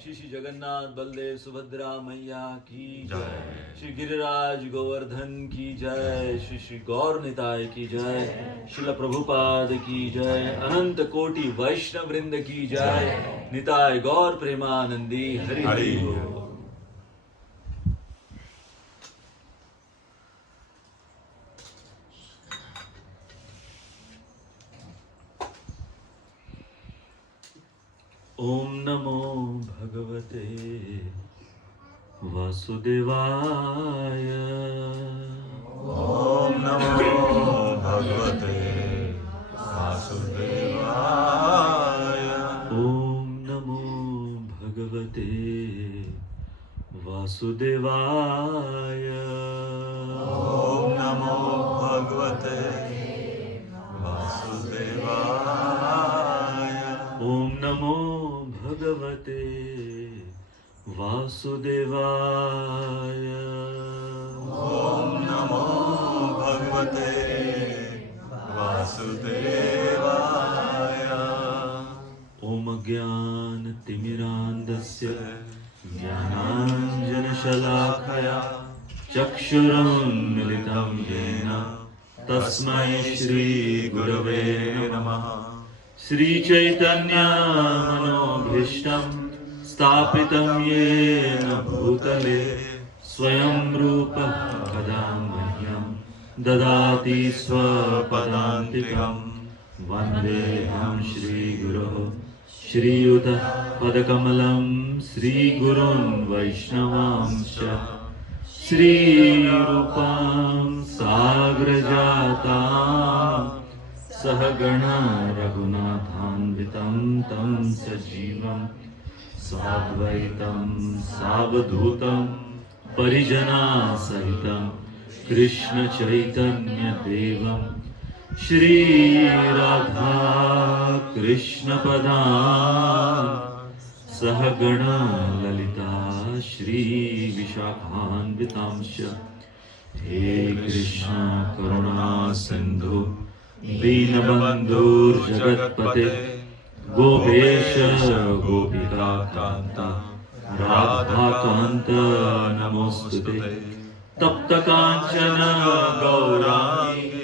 श्री श्री जगन्नाथ बलदेव सुभद्रा मैया की जय। श्री गिरिराज गोवर्धन की जय। श्री श्री गौर निताय की जय। श्रील प्रभुपाद की जय। अनंत कोटि वैष्णव वृंद की जय। निताय गौर प्रेमानंदी हरि हरि बोल। Om Namo Bhagavate Vasudevaya. Om Namo Bhagavate Vasudevaya. Om Namo Bhagavate Vasudevaya. Om Namo Bhagavate Vasudevaya. Om Namo Bhagavate Vasudevaya. Om Namo Bhagavate Vasudevaya. Om Gyan Timirandasya Jnananjana Shalakaya Chakshuram Militam Yena Tasmai Shri Gurave Namaha. Shri Chaitanya Manobhishtam Stapitam Yena Bhutale Swayam Rupa Kadam Mahyam Dadati Swapadantikam Vandeham Shri Guru Shri Yuta Padakamalam Shri Gurun Vaishnavamscha Shri Rupam Sagrajatam Sahagana Raghunathanvitam Tam Sajivam Sadvaitam Savadhutam Parijana Sahitam Krishna Chaitanya Devam Shri Radha Krishna Padam Sahagana Lalita Shri Vishakhanvitamsha. He Krishna Karuna Sindhu Dinabandhur Jagatpate Gopesha Gopika Kanta Radha Kanta Namostute Tapta Kanchana Gaurangi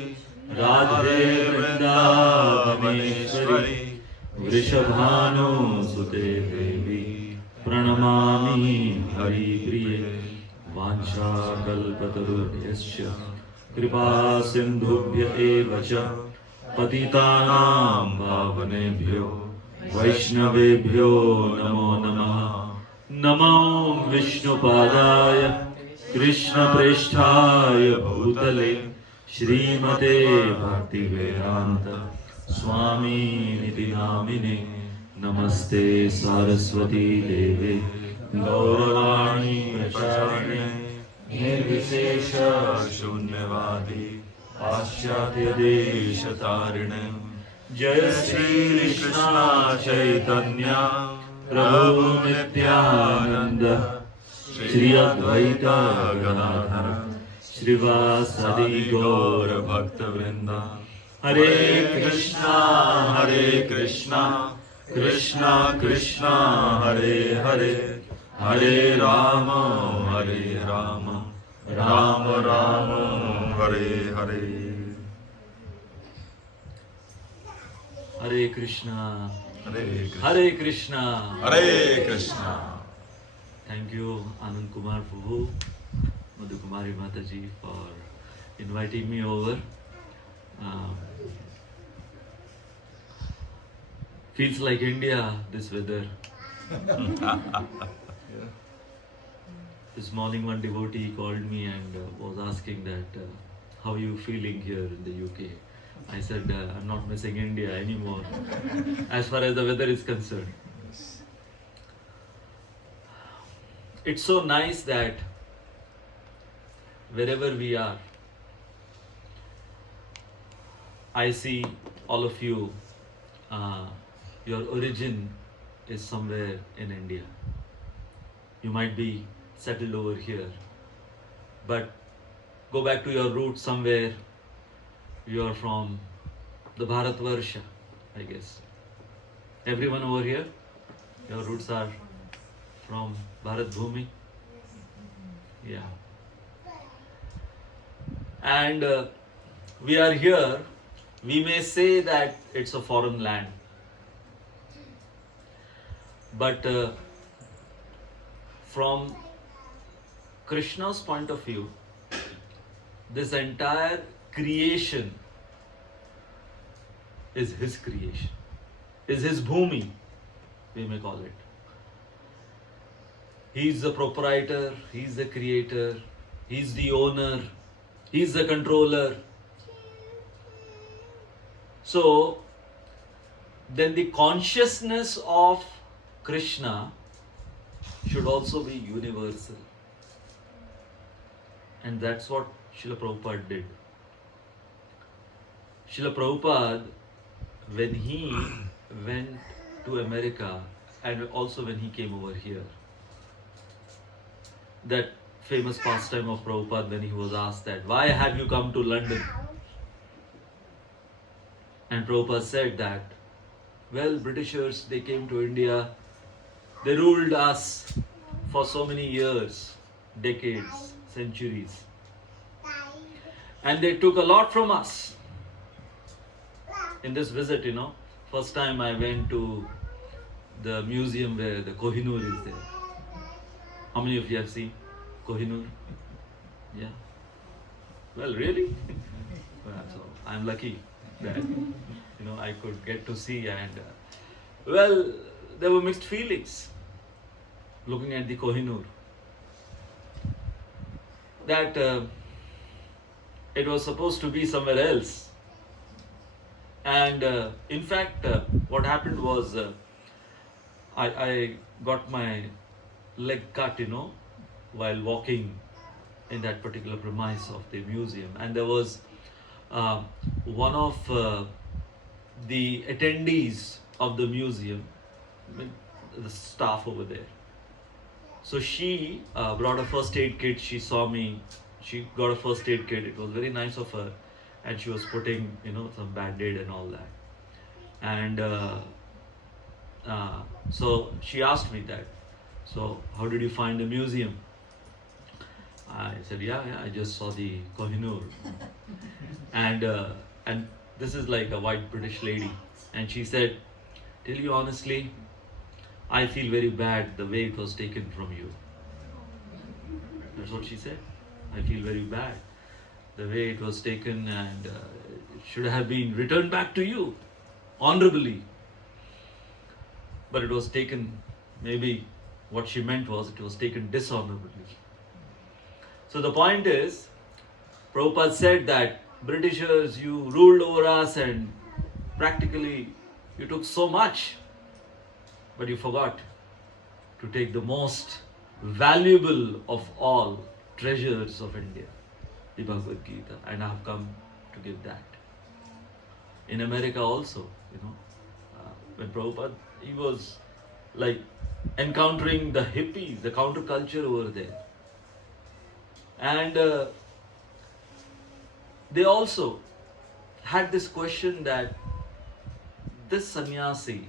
Radhe Vrindavaneshwari Vrishabhanu Sute Devi Pranamami Hari Priye Vansha Kalpatarubhyascha Kripa Sindhubhya Eva Cha Patitanam Pavanebhyo Vaishnavebhyo Namo Namaha. Namo Vishnupadaya Krishna Preshthaya Bhutale Shrimate Bhaktivedanta Swami Niti Namine. Namaste Saraswati Deve Gauravani Pracharine Nirvishesha Shunyavadi Paschatya Deshatarine. Jaya Shri Krishna Chaitanya Prabhu Nityananda Shri Advaita Gadadhara Shrivasadi Gaura Bhakta Vrinda. Hare Krishna Krishna Krishna Hare Hare Hare Rama Rama Rama Hare Hare. Hare Krishna Hare Krishna Hare Krishna. Thank you Anand Kumar Prabhu, Madhu Kumari Mataji for inviting me over. Feels like India, this weather. This morning one devotee called me and was asking that how are you feeling here in the UK? I said I'm not missing India anymore as far as the weather is concerned. It's so nice that wherever we are, I see all of you, your origin is somewhere in India. You might be settled over here, but go back to your roots somewhere. You are from the Bharatvarsha, I guess. Everyone over here, your roots are from Bharat Bhumi. Yeah. And we are here, we may say that it's a foreign land. But from Krishna's point of view, this entire creation is his creation, is his bhumi, we may call it. He's the proprietor, he's the creator, he's the owner, he's the controller. So, then the consciousness of Krishna should also be universal. And that's what Srila Prabhupada did. Srila Prabhupada, when he went to America and also when he came over here, that famous pastime of Prabhupada when he was asked that, why have you come to London? And Prabhupada said that, well, Britishers, they came to India, they ruled us for so many years, decades, centuries. And they took a lot from us. In this visit, first time I went to the museum where the Kohinoor is there. How many of you have seen Kohinoor? Yeah. Well, really? Well, so I'm lucky that I could get to see, and well, there were mixed feelings looking at the Kohinoor. That it was supposed to be somewhere else, and in fact, what happened was I got my leg cut, while walking in that particular premise of the museum, and there was one of the attendees of the museum, the staff over there. So she brought a first aid kit. She saw me. She got a first aid kit. It was very nice of her, and she was putting, some band-aid and all that. And so she asked me that. So how did you find the museum? I said, yeah, I just saw the Kohinoor. And this is like a white British lady. And she said, tell you honestly, I feel very bad the way it was taken from you. That's what she said. I feel very bad the way it was taken, and it should have been returned back to you honorably. But it was taken, maybe what she meant was it was taken dishonorably. So the point is, Prabhupada said that Britishers, you ruled over us and practically you took so much, but you forgot to take the most valuable of all treasures of India, the Bhagavad Gita, and I have come to give that. In America also, when Prabhupada, he was like encountering the hippies, the counterculture over there. And they also had this question that this sannyasi,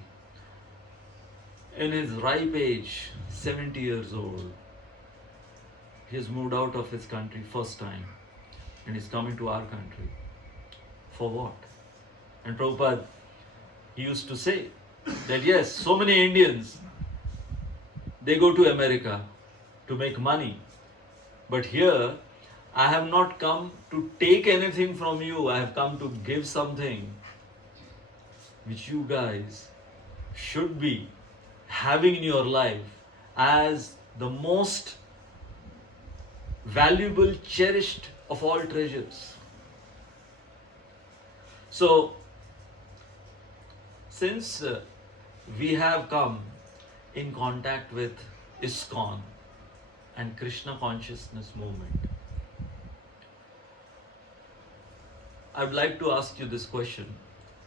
in his ripe age, 70 years old, he has moved out of his country first time and is coming to our country. For what? And Prabhupada, he used to say that yes, so many Indians, they go to America to make money. But here, I have not come to take anything from you. I have come to give something which you guys should be having in your life as the most valuable, cherished of all treasures. So, since we have come in contact with ISKCON and Krishna consciousness movement, I would like to ask you this question,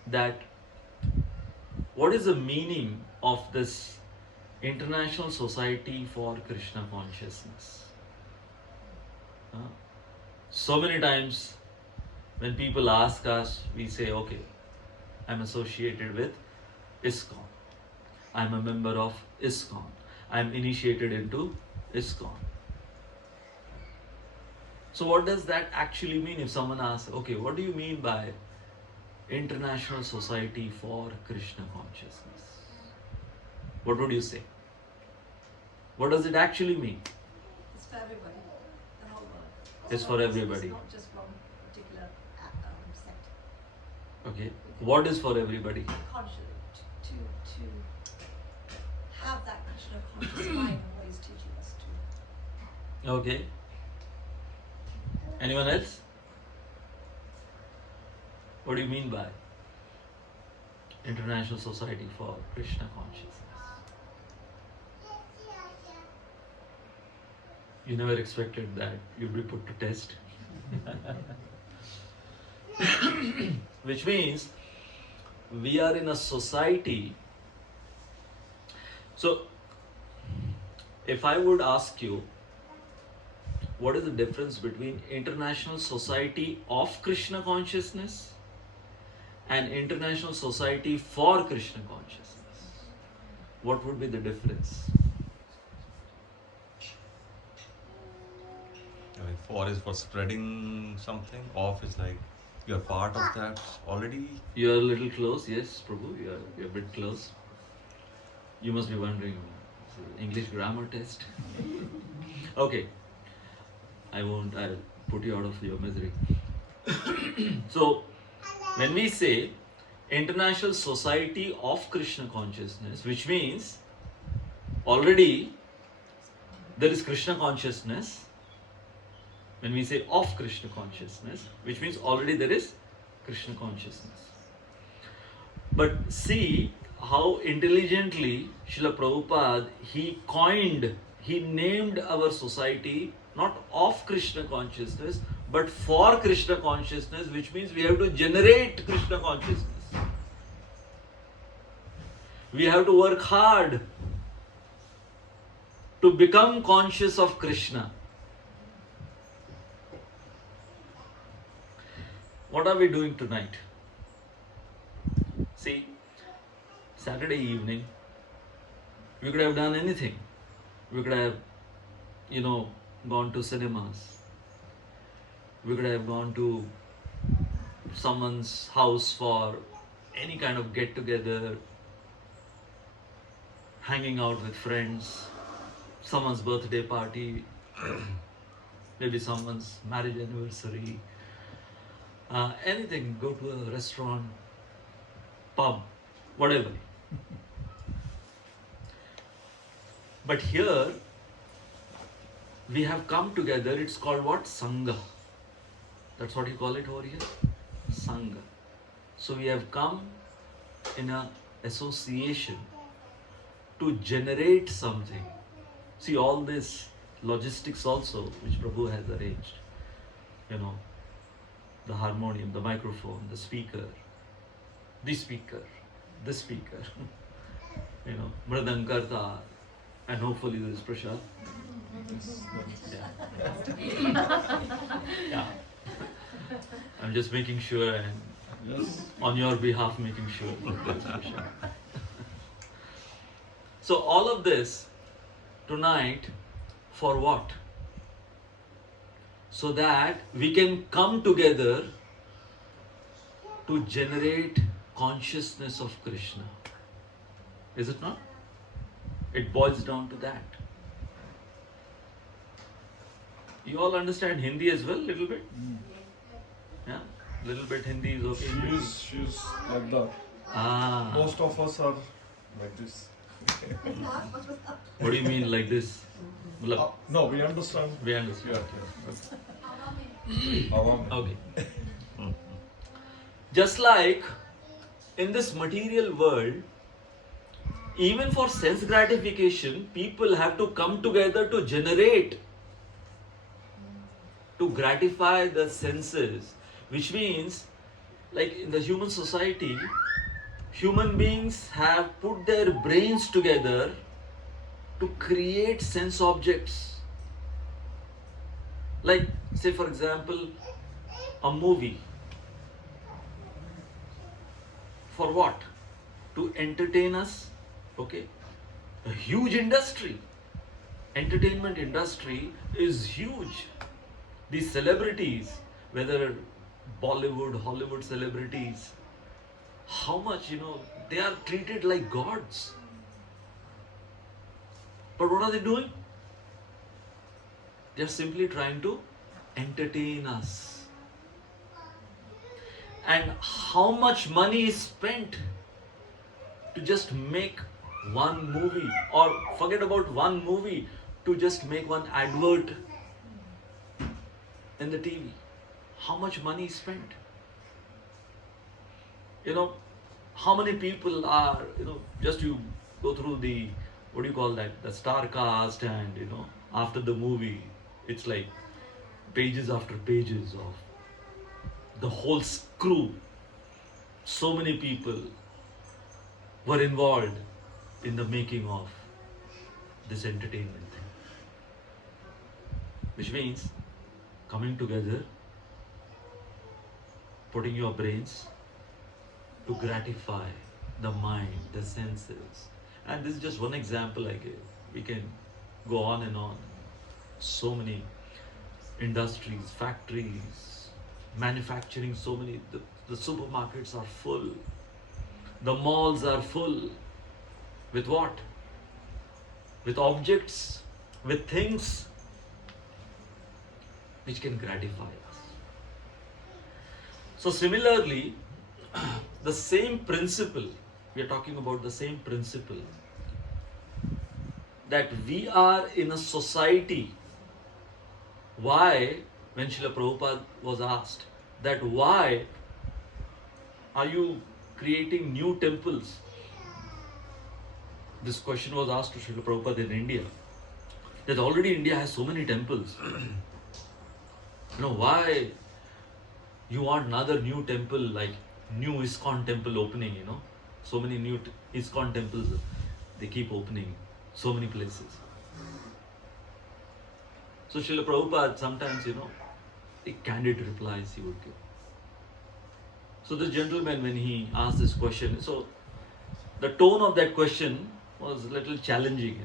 that what is the meaning of this International Society for Krishna Consciousness? So many times when people ask us, we say, okay, I'm associated with ISKCON. I'm a member of ISKCON. I'm initiated into ISKCON. So what does that actually mean if someone asks, okay, what do you mean by International Society for Krishna Consciousness? What would you say? What does it actually mean? It's for everybody, the whole world. It's for everybody. It's not just from a particular sect. Okay. What is for everybody? Conscious, to have that Krishna conscious mind and what he's teaching us to. Okay. Anyone else? What do you mean by International Society for Krishna Consciousness? You never expected that you'd be put to test. Which means we are in a society. So, if I would ask you, what is the difference between International Society of Krishna Consciousness and International Society for Krishna Consciousness? What would be the difference? Like for is for spreading something, off is like you're part of that already. You are a little close, yes, Prabhu, you're a bit close. You must be wondering, English grammar test? Okay, I'll put you out of your misery. So, when we say International Society of Krishna Consciousness, which means already there is Krishna consciousness. When we say of Krishna consciousness, which means already there is Krishna consciousness. But see how intelligently Srila Prabhupada, he named our society not of Krishna consciousness, but for Krishna consciousness, which means we have to generate Krishna consciousness. We have to work hard to become conscious of Krishna. What are we doing tonight? See, Saturday evening, we could have done anything. We could have, gone to cinemas. We could have gone to someone's house for any kind of get together, hanging out with friends, someone's birthday party, maybe someone's marriage anniversary. Anything, go to a restaurant, pub, whatever. But here, we have come together, it's called what? Sangha. That's what you call it over here? Sangha. So we have come in an association to generate something. See, all this logistics also, which Prabhu has arranged, the harmonium, the microphone, the speaker, this speaker, Mridang Karta, and hopefully this is Prashad. Yeah. I'm just making sure and on your behalf making sure that's Prashad. So all of this tonight for what? So that we can come together to generate consciousness of Krishna. Is it not? It boils down to that. You all understand Hindi as well, little bit? Yeah? Little bit Hindi is okay? She's like that. Ah. Most of us are like this. What do you mean like this? No, we understand. We understand. Yeah. Okay. Just like in this material world, even for sense gratification, people have to come together to generate, to gratify the senses, which means, like in the human society, human beings have put their brains together to create sense objects. Like, say for example, a movie. For what? To entertain us, okay? A huge industry. Entertainment industry is huge. These celebrities, whether Bollywood, Hollywood celebrities, how much, they are treated like gods. But what are they doing? They are simply trying to entertain us. And how much money is spent to just make one movie, or forget about one movie, to just make one advert in the TV. How much money is spent? You know, how many people are, just you go through the, what do you call that, the star cast, and after the movie, it's like pages after pages of the whole crew. So many people were involved in the making of this entertainment thing. Which means coming together, putting your brains to gratify the mind, the senses. And this is just one example I gave. We can go on and on. So many industries, factories, manufacturing, so many, the supermarkets are full. The malls are full. With what? With objects, with things which can gratify us. So similarly, the same principle, we are talking about the same principle, that we are in a society. Why, when Srila Prabhupada was asked that why are you creating new temples? This question was asked to Srila Prabhupada in India. That already India has so many temples. Why you want another new temple, like new ISKCON temple opening, so many new ISKCON temples, they keep opening, so many places. So Srila Prabhupada sometimes, a candid replies he would give. So this gentleman, when he asked this question, so the tone of that question was a little challenging,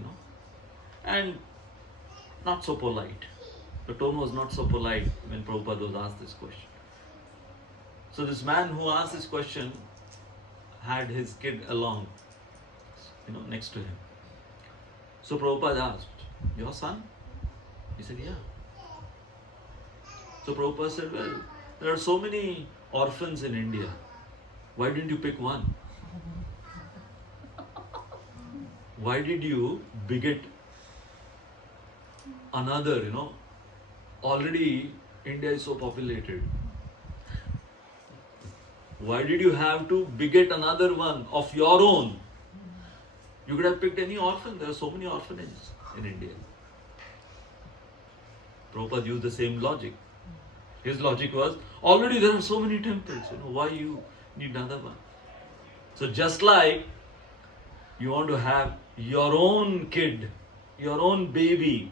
and not so polite. The tone was not so polite when Prabhupada was asked this question. So this man who asked this question had his kid along, next to him. So Prabhupada asked, "Your son?" He said, "Yeah." So Prabhupada said, "Well, there are so many orphans in India. Why didn't you pick one? Why did you beget another, Already India is so populated. Why did you have to beget another one of your own? You could have picked any orphan. There are so many orphanages in India." Prabhupada used the same logic. His logic was, already there are so many temples, why you need another one? So just like you want to have your own kid, your own baby,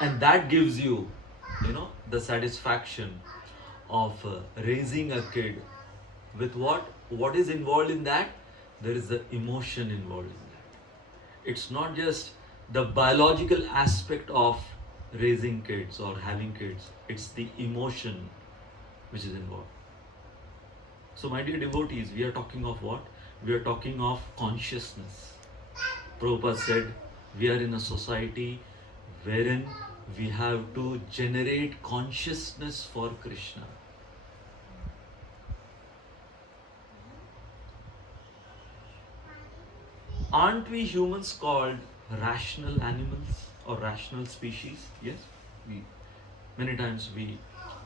and that gives you, the satisfaction of raising a kid with what? What is involved in that? There is the emotion involved in that. It's not just the biological aspect of raising kids or having kids. It's the emotion which is involved. So my dear devotees, we are talking of what? We are talking of consciousness. Prabhupada said, we are in a society wherein we have to generate consciousness for Krishna. Aren't we humans called rational animals or rational species? Yes, many times we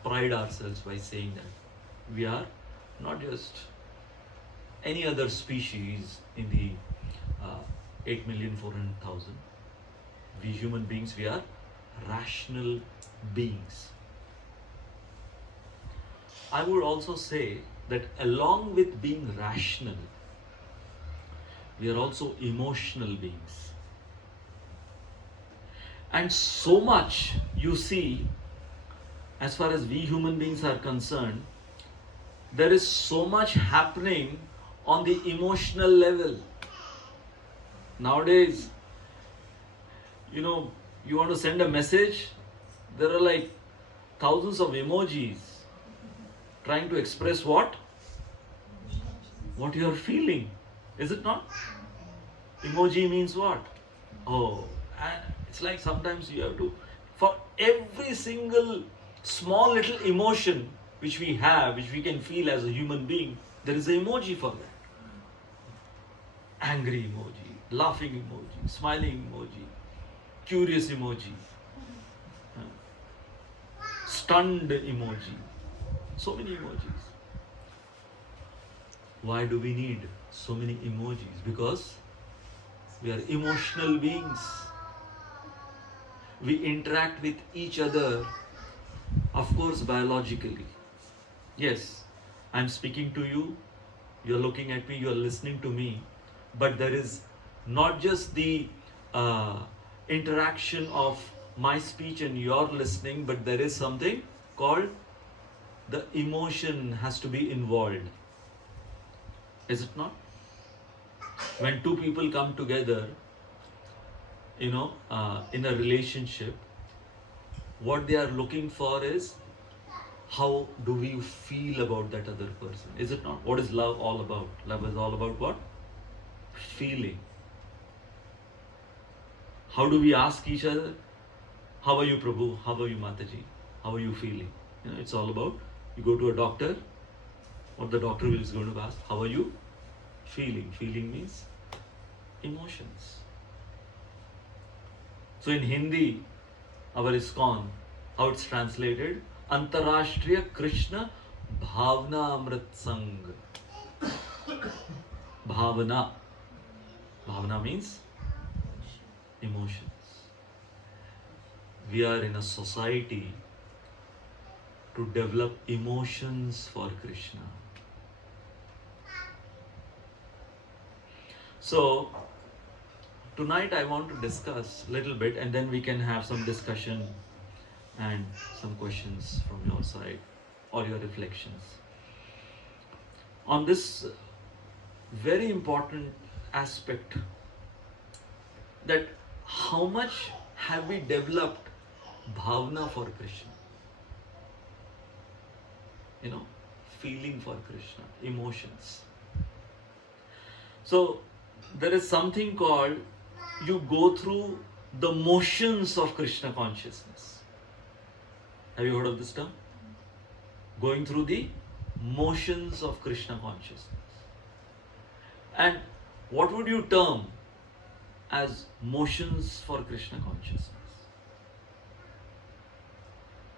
pride ourselves by saying that we are not just any other species in the 8,400,000. We human beings, we are rational beings. I would also say that along with being rational, we are also emotional beings. And so much, you see, as far as we human beings are concerned, there is so much happening on the emotional level. Nowadays, you want to send a message, there are like thousands of emojis trying to express what? What you are feeling. Is it not? Emoji means what? Oh, and it's like sometimes you have to, for every single small little emotion which we have, which we can feel as a human being, there is an emoji for that. angry emoji, laughing emoji, smiling emoji, curious emoji, stunned emoji, so many emojis. Why do we need so many emojis? Because we are emotional beings. We interact with each other, of course, biologically. Yes, I'm speaking to you, you're looking at me, you're listening to me, but there is not just the interaction of my speech and your listening, but there is something called the emotion has to be involved. Is it not? When two people come together, in a relationship, what they are looking for is how do we feel about that other person? Is it not? What is love all about? Love is all about what? Feeling. How do we ask each other? How are you, Prabhu? How are you, Mataji? How are you feeling? It's all about, you go to a doctor, what the doctor is going to ask, how are you feeling? Feeling means emotions. So in Hindi, our ISKCON, how it's translated, Antarashtriya Krishna Bhavna Amrit Sang. Bhavana. Bhavana means emotions. We are in a society to develop emotions for Krishna. So, tonight I want to discuss a little bit, and then we can have some discussion and some questions from your side or your reflections on this very important aspect, that how much have we developed bhavna for Krishna, feeling for Krishna, emotions. So there is something called, you go through the motions of Krishna consciousness. Have you heard of this term? Going through the motions of Krishna consciousness. And what would you term as motions for Krishna consciousness?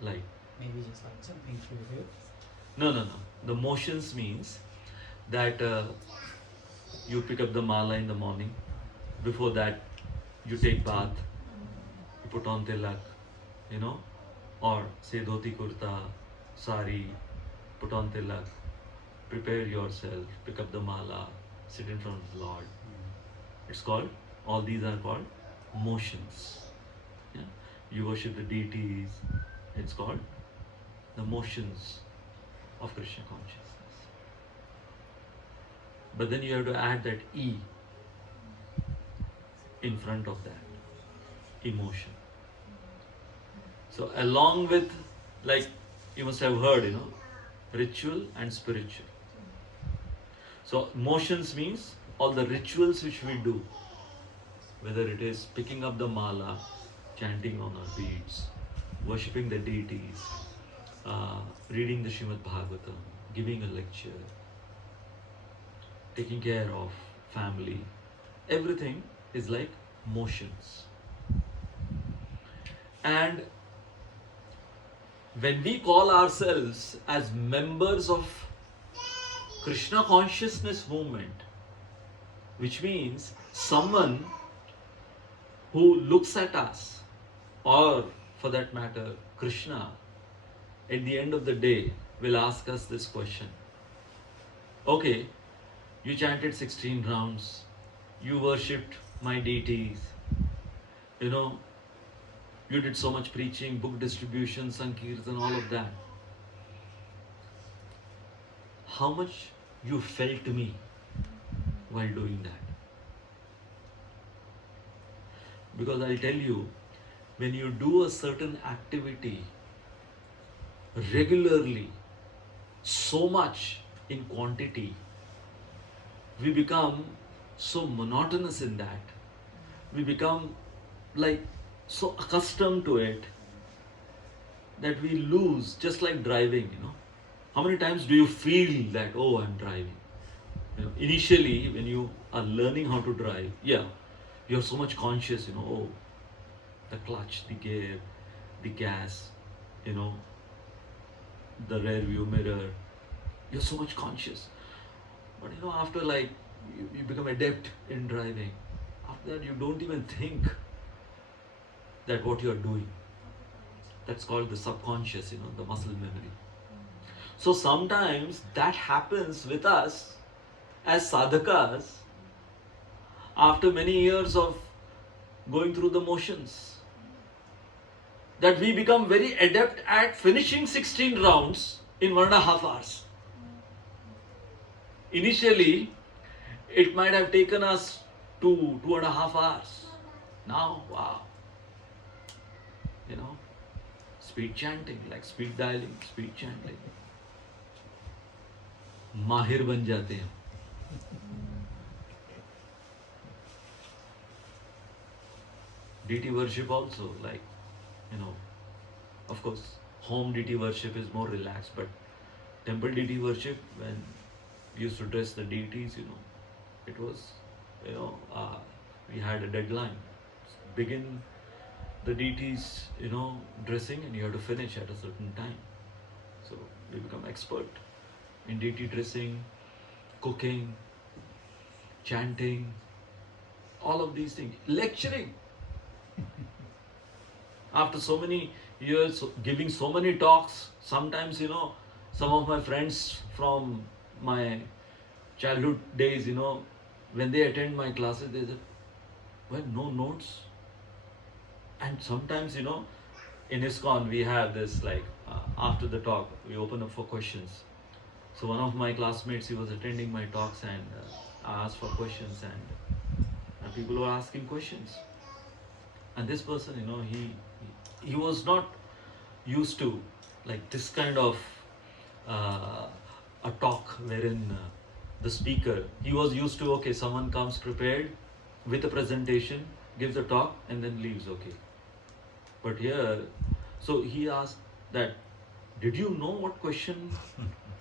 Like? Maybe just like jumping through the hoops. No. The motions means that you pick up the mala in the morning. Before that, you take bath, you put on tilak, or say dhoti kurta, sari, put on tilak, prepare yourself, pick up the mala, sit in front of the Lord. It's called, all these are called motions. Yeah? You worship the deities, it's called the motions of Krishna consciousness. But then you have to add that E in front of that, emotion. So along with, like you must have heard, ritual and spiritual. So motions means all the rituals which we do, whether it is picking up the mala, chanting on our beads, worshipping the deities, reading the Srimad Bhagavatam, giving a lecture, taking care of family, everything is like motions. And when we call ourselves as members of Krishna consciousness movement, which means someone who looks at us, or for that matter, Krishna, at the end of the day will ask us this question. Okay, you chanted 16 rounds, you worshipped my deities, you did so much preaching, book distribution, sankirtan, all of that. How much you felt me while doing that? Because I'll tell you, when you do a certain activity regularly, so much in quantity, we become so monotonous in that. We become like so accustomed to it that we lose, just like driving, How many times do you feel that, oh, I'm driving? Initially, when you are learning how to drive, yeah, you're so much conscious, oh, the clutch, the gear, the gas, you know, the rear view mirror, you're so much conscious. But after like you become adept in driving, after that you don't even think that what you're doing. That's called the subconscious, the muscle memory. So sometimes that happens with us as sadhakas after many years of going through the motions, that we become very adept at finishing 16 rounds in 1.5 hours. Initially, it might have taken us 2.5 hours. Now, wow. Speed chanting, like speed dialing, speed chanting. माहिर बन जाते हैं. DT worship also, like, of course, home DT worship is more relaxed, but temple DT worship, when we used to dress the deities, it was, we had a deadline. Begin the deities, dressing, and you have to finish at a certain time. So we become expert in deity dressing, cooking, chanting, all of these things. Lecturing. After so many years giving so many talks, sometimes, some of my friends from my childhood days, when they attend my classes, they say, well, no notes. And sometimes, in ISKCON, we have this, like, after the talk, we open up for questions. So one of my classmates, he was attending my talks, and I asked for questions, and people were asking questions. And this person, he was not used to, like, this kind of a talk wherein the speaker, he was used to, okay, someone comes prepared with a presentation, gives a talk, and then leaves, okay. But here, so he asked that, did you know what question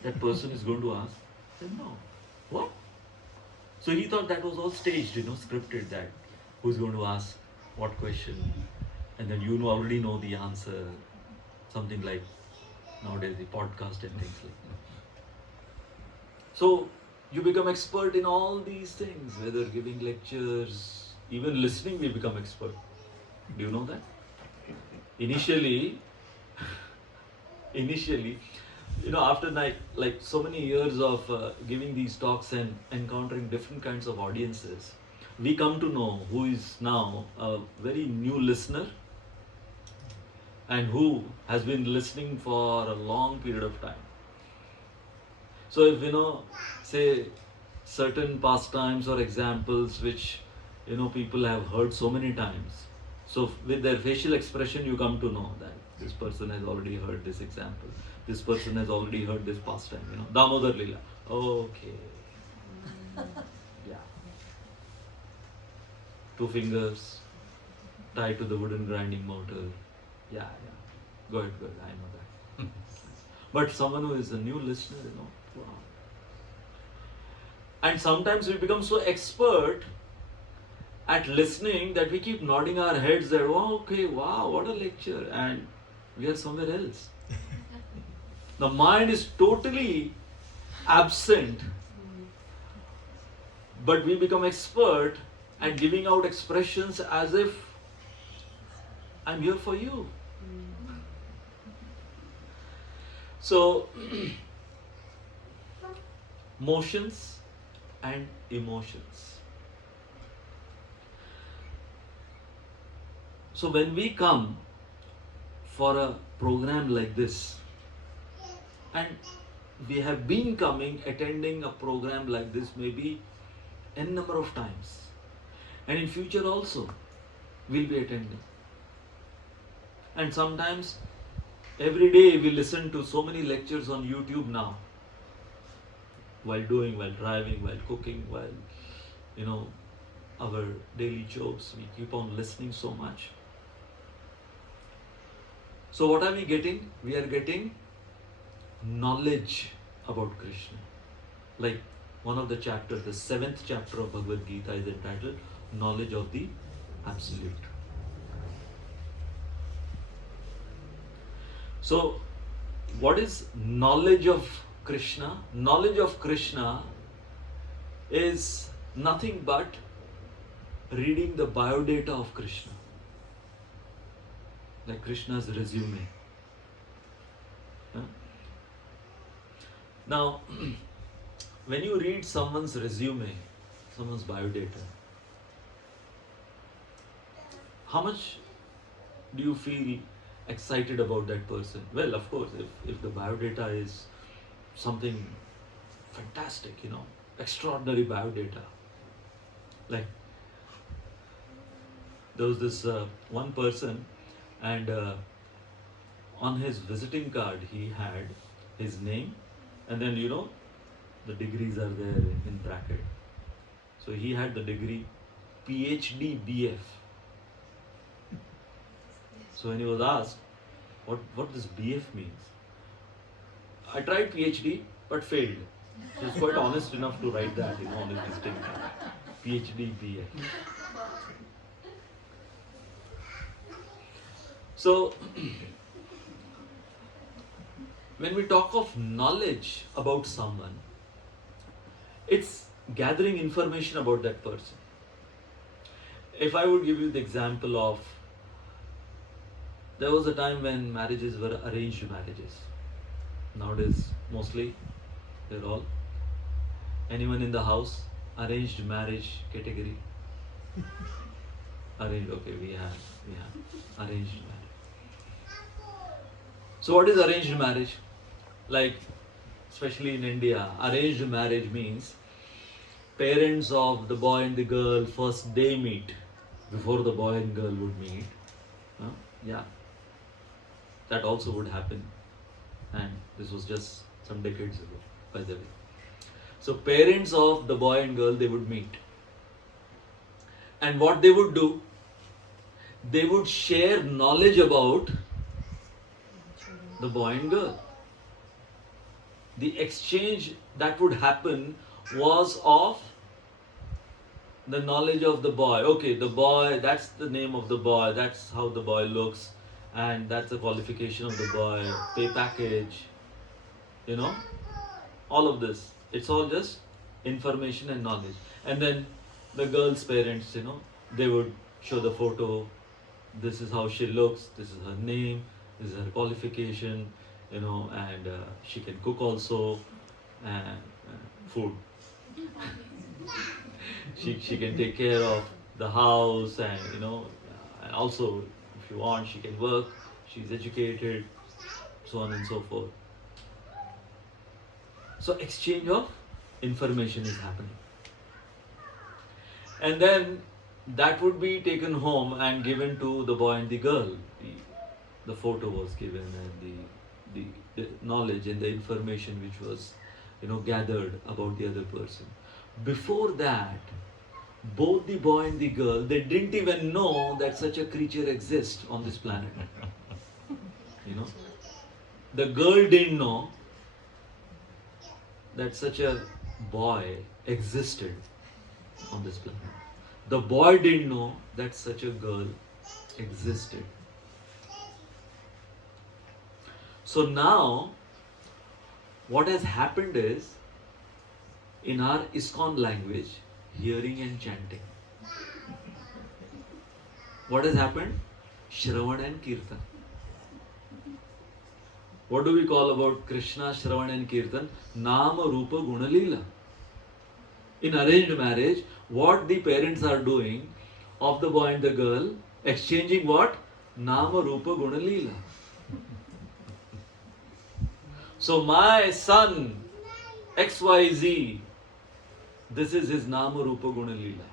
that person is going to ask? I said, no. What? So he thought that was all staged, scripted, that who's going to ask what question, and then already know the answer, something like nowadays the podcast and things like that. So you become expert in all these things, whether giving lectures, even listening, we become expert. Do you know that? Initially, after like so many years of giving these talks and encountering different kinds of audiences, we come to know who is now a very new listener and who has been listening for a long period of time. So if say certain pastimes or examples which people have heard so many times, so with their facial expression you come to know that this person has already heard this example, this person has already heard this pastime, Damodar Lila. Okay. Yeah. 2 fingers tied to the wooden grinding motor. Yeah. Good, I know that. But someone who is a new listener, wow. And sometimes we become so expert at listening that we keep nodding our heads that, oh, okay, wow, what a lecture, and we are somewhere else. The mind is totally absent, but we become expert at giving out expressions as if I'm here for you. So, motions and emotions. So when we come for a program like this, and we have been coming, attending a program like this maybe n number of times, and in future also we'll be attending. And sometimes every day we listen to so many lectures on YouTube now, while driving, while cooking, while our daily jobs, we keep on listening so much. So what are we getting? We are getting knowledge about Krishna. Like one of the chapters, the 7th chapter of Bhagavad Gita is entitled Knowledge of the Absolute. So, what is knowledge of Krishna? Knowledge of Krishna is nothing but reading the biodata of Krishna, like Krishna's resume. Huh? Now, when you read someone's resume, someone's biodata, how much do you feel excited about that person? Well, of course, if the biodata is something fantastic, extraordinary biodata. Like, there was this one person, and on his visiting card he had his name, and then the degrees are there in bracket. So he had the degree PhD BF. So when he was asked what this BF means, I tried PhD but failed. He was quite honest enough to write that, on his visiting card. PhD BF. So when we talk of knowledge about someone, it's gathering information about that person. If I would give you the example of, there was a time when marriages were arranged marriages. Nowadays, mostly, they're all. Anyone in the house, arranged marriage category? Arranged, okay, we have arranged marriage. So what is arranged marriage? Like, especially in India, arranged marriage means parents of the boy and the girl first they meet before the boy and girl would meet. Yeah, that also would happen, and this was just some decades ago, by the way. So parents of the boy and girl, they would meet, and what they would do, they would share knowledge about the boy and girl. The exchange that would happen was of the knowledge of the boy. Okay, the boy, that's the name of the boy, that's how the boy looks, and that's the qualification of the boy, pay package, all of this. It's all just information and knowledge. And then the girl's parents, they would show the photo. This is how she looks, this is her name, this is her qualification, and she can cook also, and food. She can take care of the house, and and also if you want she can work, she's educated, so on and so forth. So exchange of information is happening, and then that would be taken home and given to the boy and the girl. The photo was given, and the knowledge and the information which was gathered about the other person. Before that, both the boy and the girl, they didn't even know that such a creature exists on this planet. The girl didn't know that such a boy existed on this planet. The boy didn't know that such a girl existed. So now, what has happened is, in our ISKCON language, hearing and chanting, what has happened? Shravan and Kirtan. What do we call about Krishna, Shravan and Kirtan? Nama, Rupa, Guna, Leela. In arranged marriage, what the parents are doing of the boy and the girl, exchanging what? Nama, Rupa, Guna, Leela. So my son, XYZ, this is his Nama, Rupa, Guna, Leela.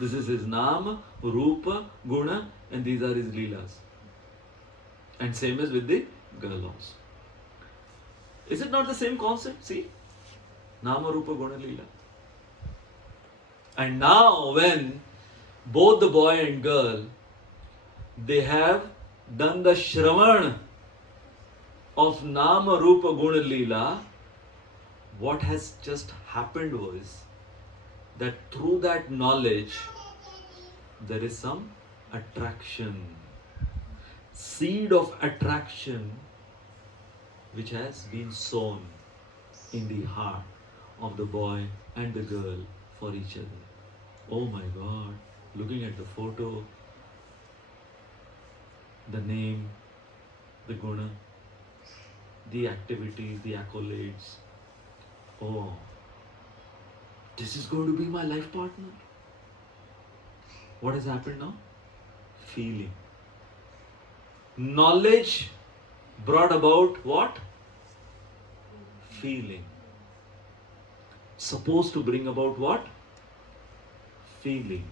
This is his Nama, Rupa, Guna, and these are his Leelas. And same as with the girl also. Is it not the same concept? See? Nama, Rupa, Guna, Leela. And now when both the boy and girl, they have done the Shravan of Nama, Rupa, Guna, Leela, what has just happened was that through that knowledge, there is some attraction, seed of attraction which has been sown in the heart of the boy and the girl for each other. Oh my God, looking at the photo, the name, the guna, the activities, the accolades. Oh, this is going to be my life partner. What has happened now? Feeling. Knowledge brought about what? Feeling. Supposed to bring about what? Feeling.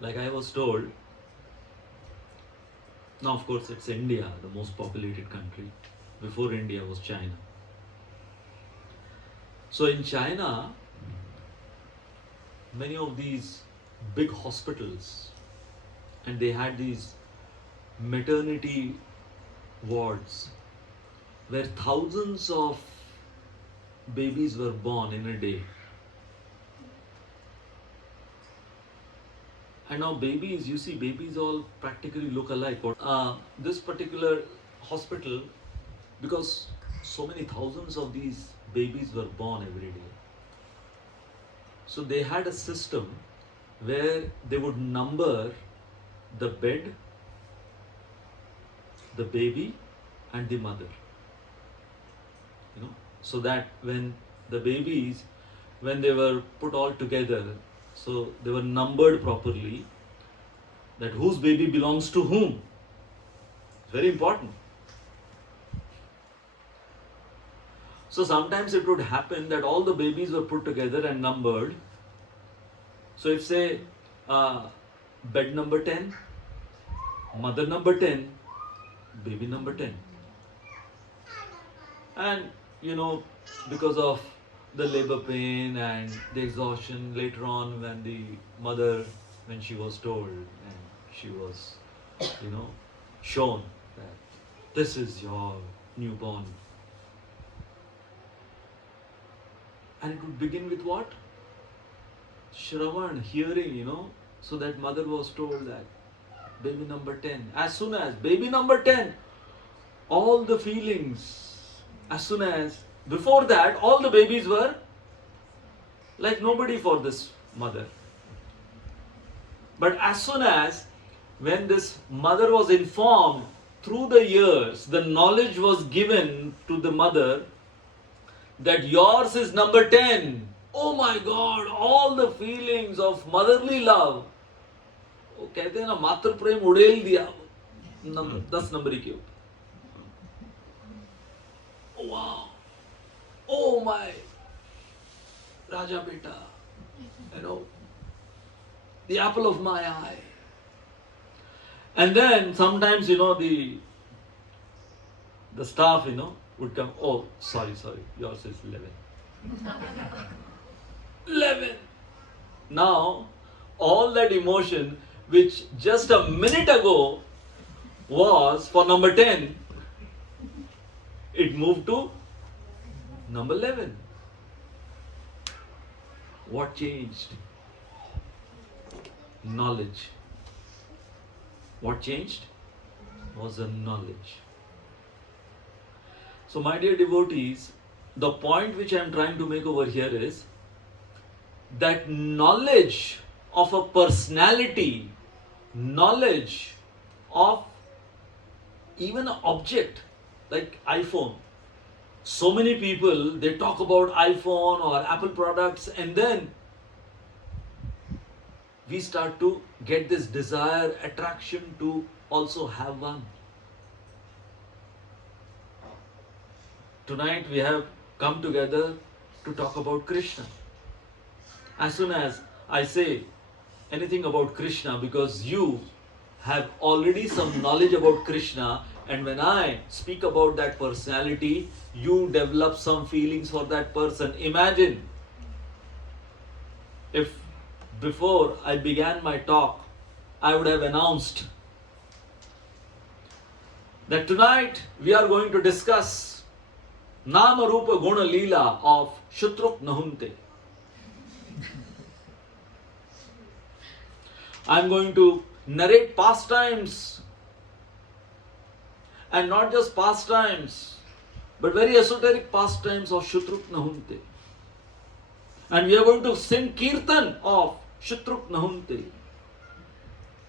Like I was told, now of course it's India, the most populated country. Before India was China. So in China, many of these big hospitals, and they had these maternity wards where thousands of babies were born in a day. And now babies, you see babies all practically look alike. This particular hospital, because so many thousands of these babies were born every day, so they had a system where they would number the bed, the baby and the mother. So that when the babies, when they were put all together, so they were numbered properly, that whose baby belongs to whom. It's very important. So sometimes it would happen that all the babies were put together and numbered. So if say bed number 10, mother number 10, baby number 10. And because of the labor pain and the exhaustion later on, when the mother, when she was told and she was shown that this is your newborn, and it would begin with what? Shravan, hearing, so that mother was told that baby number 10. As soon as baby number 10, all the feelings, as soon as, before that, all the babies were like nobody for this mother. But as soon as, when this mother was informed, through the years, the knowledge was given to the mother that yours is number 10. Oh my God, all the feelings of motherly love. वो कहते हैं ना, मातृ प्रेम उड़ेल दिया 10 number के ऊपर. Oh wow, oh my Raja beta, the apple of my eye. And then sometimes the staff would come, oh sorry, yours is 11. 11. Now all that emotion which just a minute ago was for number 10, it moved to number 11. What changed? Knowledge. What changed? Was the knowledge. So my dear devotees, the point which I am trying to make over here is that knowledge of a personality, knowledge of even an object like iPhone. So many people, they talk about iPhone or Apple products, and then we start to get this desire, attraction to also have one. Tonight we have come together to talk about Krishna. As soon as I say anything about Krishna, because you have already some knowledge about Krishna, and when I speak about that personality, you develop some feelings for that person. Imagine if before I began my talk, I would have announced that tonight we are going to discuss Nama Rupa Guna Leela of Shutruk Nahunte. I am going to narrate pastimes, and not just pastimes, but very esoteric pastimes of Shutruk Nahunte. And we are going to sing Kirtan of Shutruk Nahunte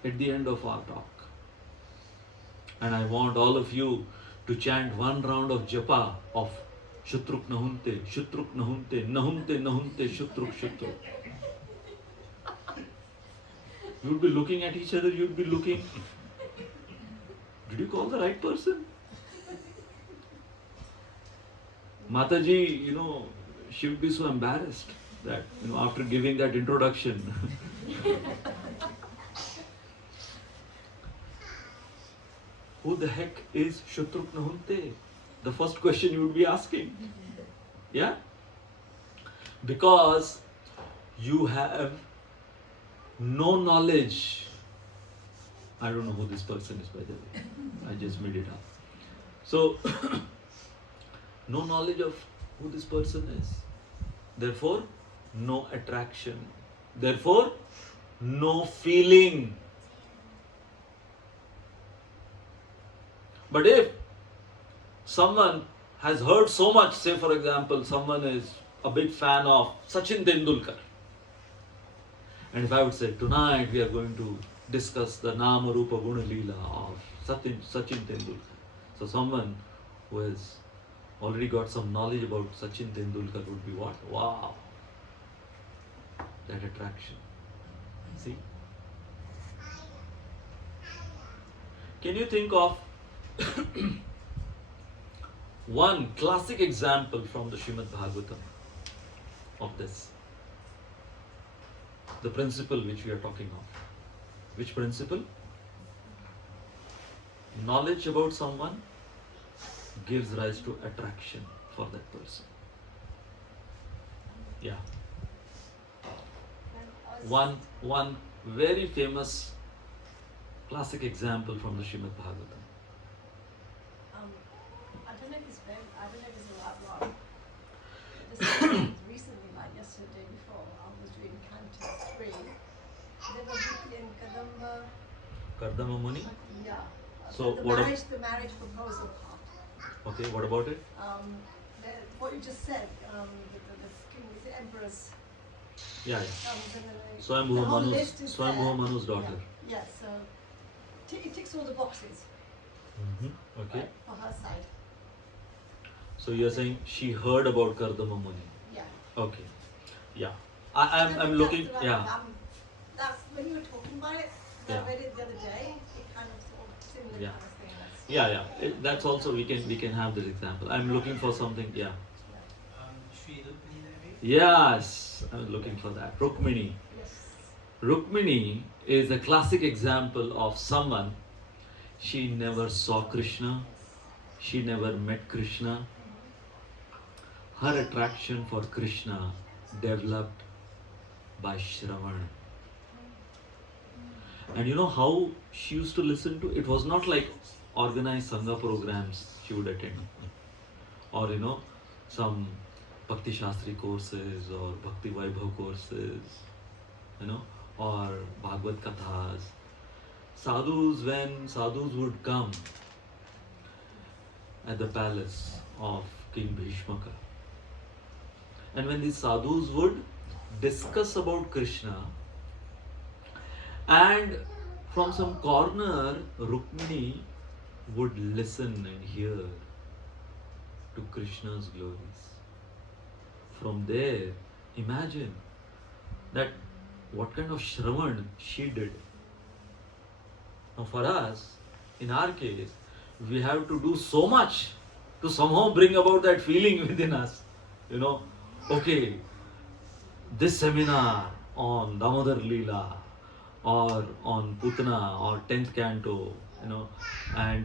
at the end of our talk. And I want all of you to chant one round of japa of Shutruk Nahunte, Shutruk Nahunte, Nahunte, Nahunte, Shutruk, Shutruk. You would be looking at each other, you would be looking. Did you call the right person? Mataji, she would be so embarrassed that, after giving that introduction. Who the heck is Shutruk Nahunte? The first question you would be asking. Yeah? Because you have no knowledge. I don't know who this person is, by the way. I just made it up. So, no knowledge of who this person is. Therefore, no attraction. Therefore, no feeling. But if someone has heard so much, say for example, someone is a big fan of Sachin Tendulkar. And if I would say, tonight we are going to discuss the Nama Rupa Guna Leela of Sachin Tendulkar. So someone who has already got some knowledge about Sachin Tendulkar would be what? Wow! That attraction. See? Can you think of one classic example from the Srimad Bhagavatam of this? The principle which we are talking of. Which principle? Knowledge about someone gives rise to attraction for that person. Yeah. One very famous classic example from the Srimad Bhagavatam. I don't know if it's a lot wrong. This happened recently, like yesterday, day before, I was reading Canto 3. There was in Kadamba. Kardama Muni? Yeah. So the what marriage proposal part. Okay, what about it? What you just said, the king, the empress. Yeah. Swayambhuva Manu's daughter. Yeah, so it ticks all the boxes. Okay. Right, for her side. So you're saying she heard about Kardama Muni. Yeah. Okay. Yeah. I'm looking. Yeah. That's when you were talking about it. I Yeah. read it the other day. It kind of sort of similar Yeah. kind of thing. Yeah. That's also we can have this example. I'm looking for something. Yeah. Shri Rukmini Devi. Yes. I'm looking for that. Rukmini. Yes. Rukmini is a classic example of someone. She never saw Krishna. She never met Krishna. Her attraction for Krishna developed by Shravan. And you know how she used to listen to? It was not like organized Sangha programs she would attend. Or some Bhakti Shastri courses or Bhakti Vaibhav courses, or Bhagavad Kathas. When sadhus would come at the palace of King Bhishmaka, and when these sadhus would discuss about Krishna, and from some corner Rukmini would listen and hear to Krishna's glories. From there, imagine that what kind of Shravan she did. Now for us, in our case, we have to do so much to somehow bring about that feeling within us. Okay, this seminar on Damodar Leela or on Putna or 10th Canto, and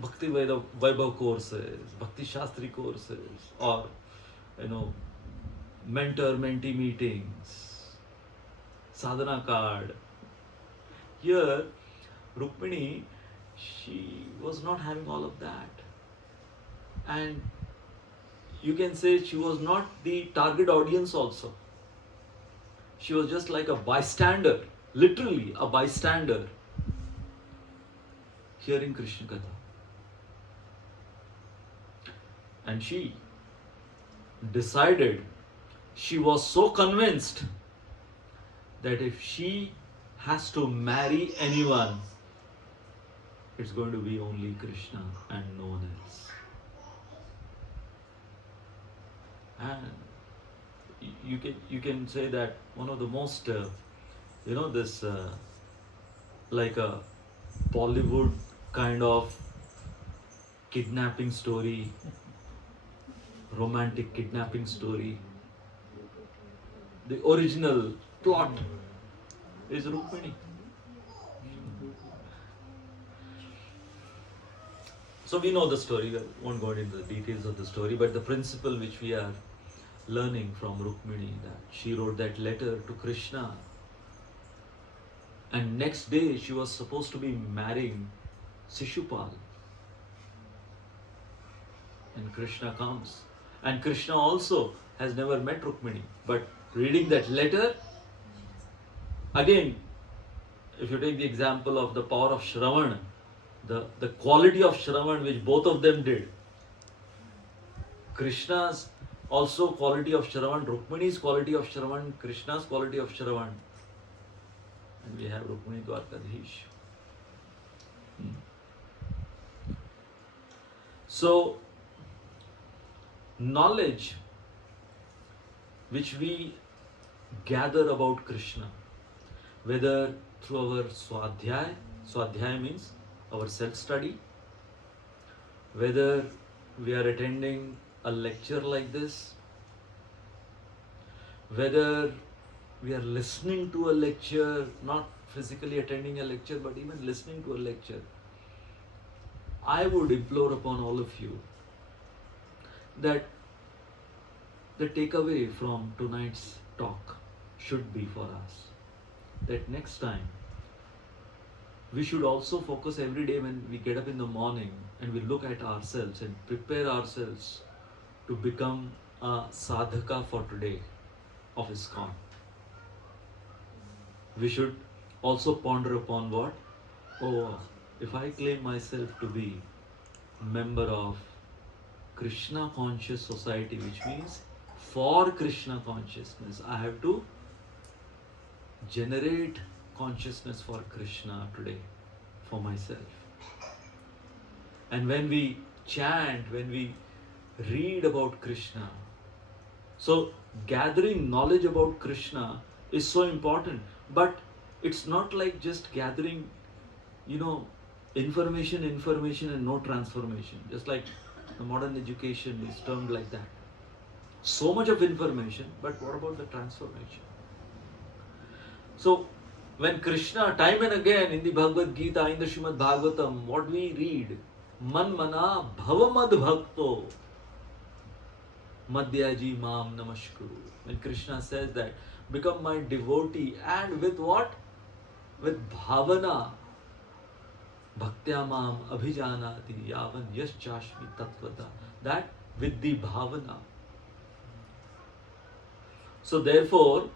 Bhakti Vaibhav courses, Bhakti Shastri courses, or mentor-mentee meetings, sadhana card. Here, Rukmini she was not having all of that. And you can say she was not the target audience also. She was just like a bystander, literally a bystander, hearing Krishna Katha. And she decided, she was so convinced that if she has to marry anyone, it's going to be only Krishna and no one else. And you can say that one of the most this like a Bollywood kind of kidnapping story, romantic kidnapping story. The original plot is Rukmini. So we know the story, we won't go into the details of the story, but the principle which we are learning from Rukmini, that she wrote that letter to Krishna, and next day she was supposed to be marrying Shishupal. And Krishna comes. And Krishna also has never met Rukmini, but reading that letter, again, if you take the example of the power of Shravan, the quality of Shravan which both of them did, Krishna's also quality of Shravan, Rukmini's quality of Shravan, Krishna's quality of Shravan, and we have Rukmini Dwarkadhish. So, knowledge which we gather about Krishna, whether through our Swadhyaya means our self-study, whether we are attending a lecture like this, whether we are listening to a lecture, not physically attending a lecture, but even listening to a lecture, I would implore upon all of you that the takeaway from tonight's talk should be for us that next time we should also focus every day when we get up in the morning and we look at ourselves and prepare ourselves to become a sadhaka for today of ISKCON. We should also ponder upon what? Oh, if I claim myself to be a member of Krishna conscious society, which means for Krishna consciousness, I have to generate consciousness for Krishna today, for myself. And when we chant, when we read about Krishna, so gathering knowledge about Krishna is so important, but it's not like just gathering, information and no transformation. Just like the modern education is termed like that. So much of information, but what about the transformation? So, when Krishna, time and again in the Bhagavad Gita, in the Srimad Bhagavatam, what we read, Man mana bhavamad bhakto madhyaji mam namaskuru. When Krishna says that, become my devotee, and with what? With bhavana, bhaktya mam abhijanati yavan yaschashmi tatvata. That with the bhavana. So therefore,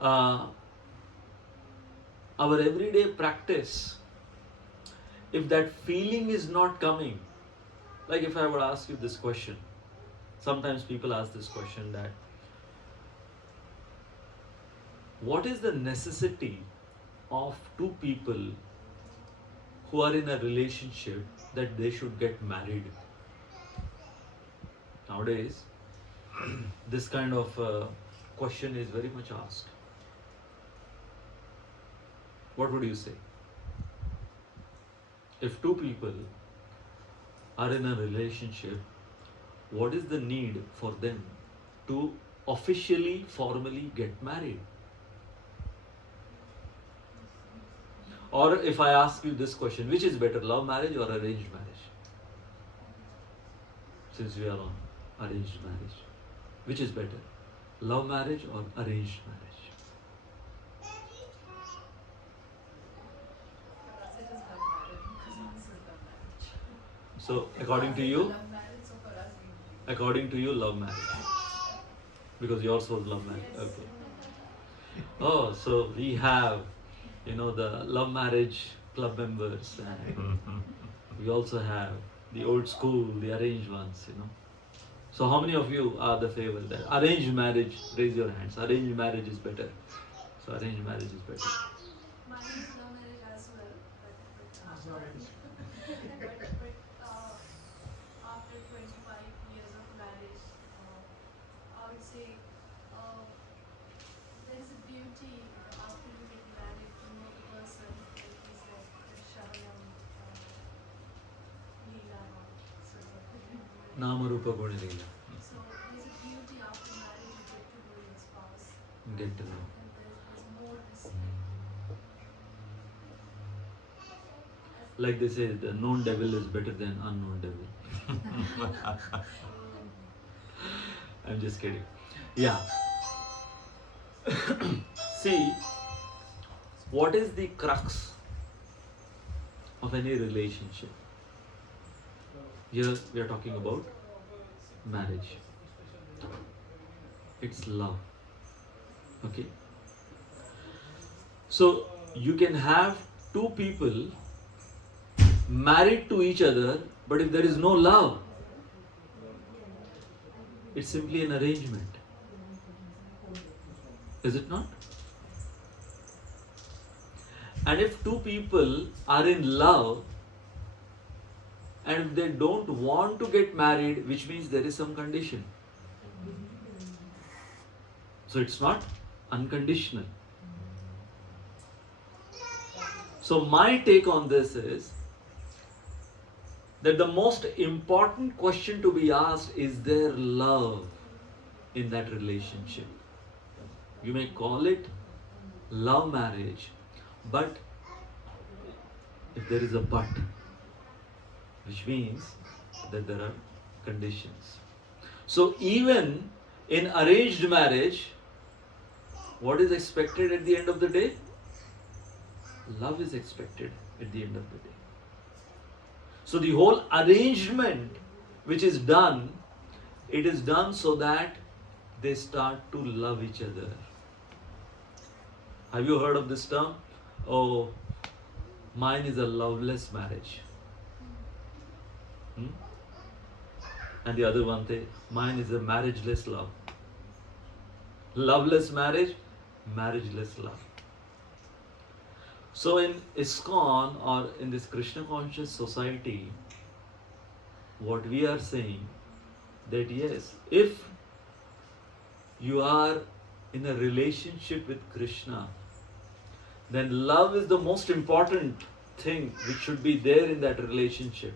our everyday practice, if that feeling is not coming, like if I would ask you this question, sometimes people ask this question that, what is the necessity of two people who are in a relationship that they should get married? Nowadays, this kind of question is very much asked. What would you say? If two people are in a relationship, what is the need for them to officially, formally get married? Or if I ask you this question, which is better, love marriage or arranged marriage? Since we are on arranged marriage, which is better, love marriage or arranged marriage? It is love marriage because So according to you, love marriage. Because yours was love marriage. Okay. Oh, so we have, the love marriage club members, and we also have the old school, the arranged ones. So how many of you are the favor that arranged marriage? Raise your hands. Arranged marriage is better. So arranged marriage is better. Mine is love marriage as well, after 25 years of marriage, I would say there is a beauty after you get married to know the person, like he said, the Sharanam, Leela, Nama Rupa Guna Leela. so there's a beauty after marriage you get to know your spouse, Get to know. and there's more respect. Like they say, the known devil is better than unknown devil. I'm just kidding. Yeah. See, what is the crux of any relationship? Here we are talking about marriage. It's love. Okay? So you can have two people married to each other, but if there is no love, it's simply an arrangement. Is it not? And if two people are in love and if they don't want to get married, which means there is some condition. So it's not unconditional. So my take on this is that the most important question to be asked is there love in that relationship? You may call it love marriage, but if there is a but, which means that there are conditions. So even in arranged marriage, what is expected at the end of the day? Love is expected at the end of the day. So the whole arrangement which is done, it is done so that they start to love each other. Have you heard of this term? Oh, mine is a loveless marriage. And the other one thing, mine is a marriageless love. Loveless marriage, marriageless love. So in ISKCON or in this Krishna conscious society, what we are saying that yes, if you are in a relationship with Krishna, then love is the most important thing which should be there in that relationship.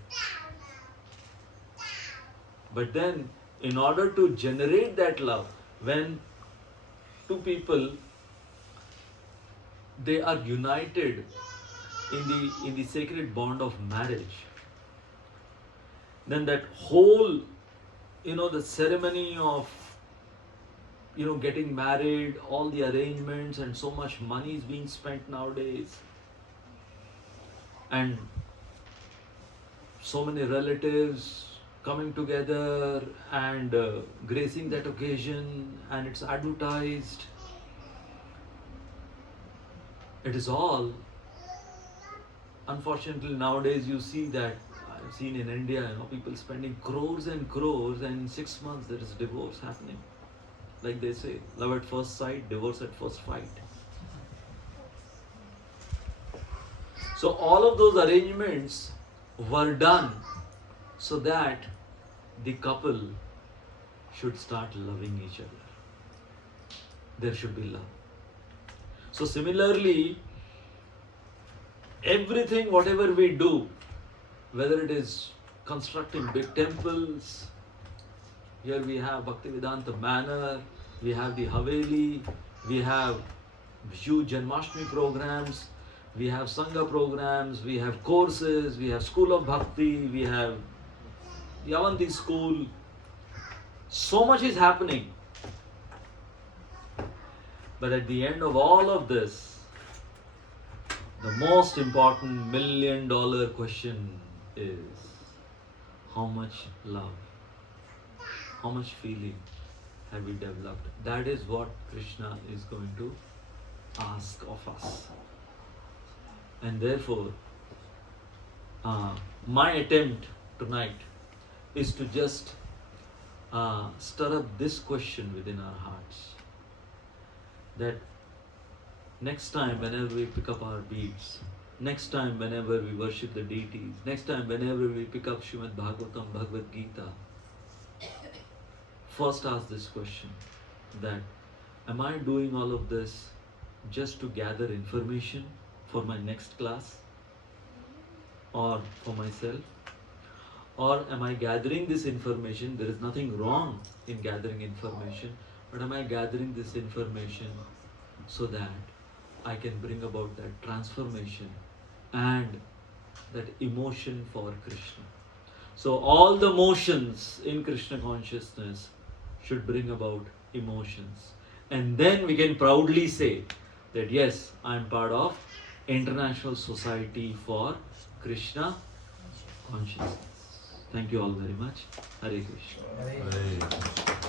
But then in order to generate that love, when two people they are united in the sacred bond of marriage, then that whole the ceremony of getting married, all the arrangements and so much money is being spent nowadays, and so many relatives coming together and gracing that occasion, and it's advertised. It is all, unfortunately nowadays you see that, I've seen in India, people spending crores and crores, and in 6 months there is divorce happening. Like they say, love at first sight, divorce at first fight. So all of those arrangements were done so that the couple should start loving each other. There should be love. So similarly, everything, whatever we do, whether it is constructing big temples, here we have Bhaktivedanta Manor, we have the Haveli, we have huge Janmashtami programs, we have Sangha programs, we have courses, we have School of Bhakti, we have Yavanti School. So much is happening. But at the end of all of this, the most important $1 million question is, how much love, how much feeling have we developed. That is what Krishna is going to ask of us. And therefore, my attempt tonight is to just stir up this question within our hearts, that next time whenever we pick up our beads, next time whenever we worship the deities, next time whenever we pick up Srimad Bhagavatam, Bhagavad Gita, first ask this question, that am I doing all of this just to gather information for my next class or for myself? Or am I gathering this information? There is nothing wrong in gathering information, but am I gathering this information so that I can bring about that transformation and that emotion for Krishna? So all the motions in Krishna consciousness should bring about emotions. And then we can proudly say that yes, I am part of International Society for Krishna Consciousness. Thank you all very much. Hare Krishna. Hare Krishna.